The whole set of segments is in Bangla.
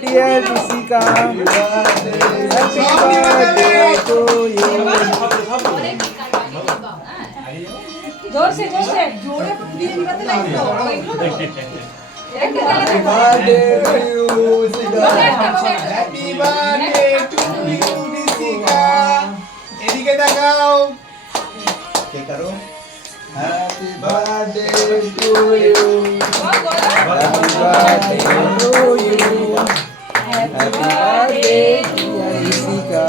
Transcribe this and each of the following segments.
dear Risika. Happy birthday to you. जोर से जोड़े पूरी निकलते लाइट तो Happy birthday to you, Risika. Happy birthday to you, Risika. এদিকে তাকাও। কে করো? Happy birthday to you. Happy birthday to you. Happy birthday dear Risika.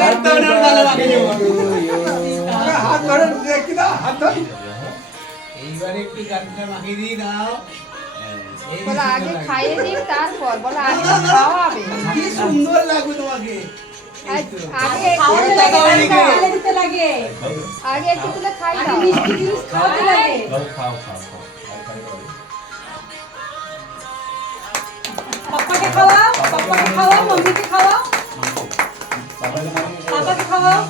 Happy birthday to you. হাত ধরে দেখি দাও, হাত ধর। এইবার একটু গানটা মাখিয়ে দিয়ে দাও। বলা আগে খাইয়ে দিন তারপর বলা আগে খাওয়াবে কি সুন্দর লাগবে তোমাকে। আগে খাওয়াতে লাগে তালে দিতে লাগে আগে একটু তুলে খাই দাও মিষ্টি জিনিস খাওয়াতে লাগে পাপাকে খাওয়াও মম্মিকে খাওয়াও পাপাকে খাওয়াও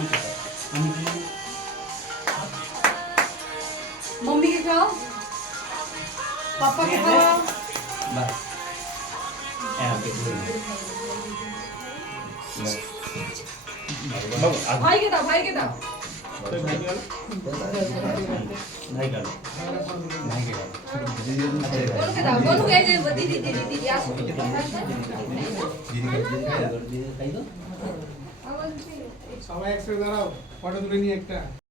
মম্মিকে খাওয়াও পাপাকে খাওয়াও ভাইকে দাও ভাই গেল বলুকে এই যে দিদি আসো সবাই একসাথে দাঁড়াও, ফটো তুলে নিয়ে একটা।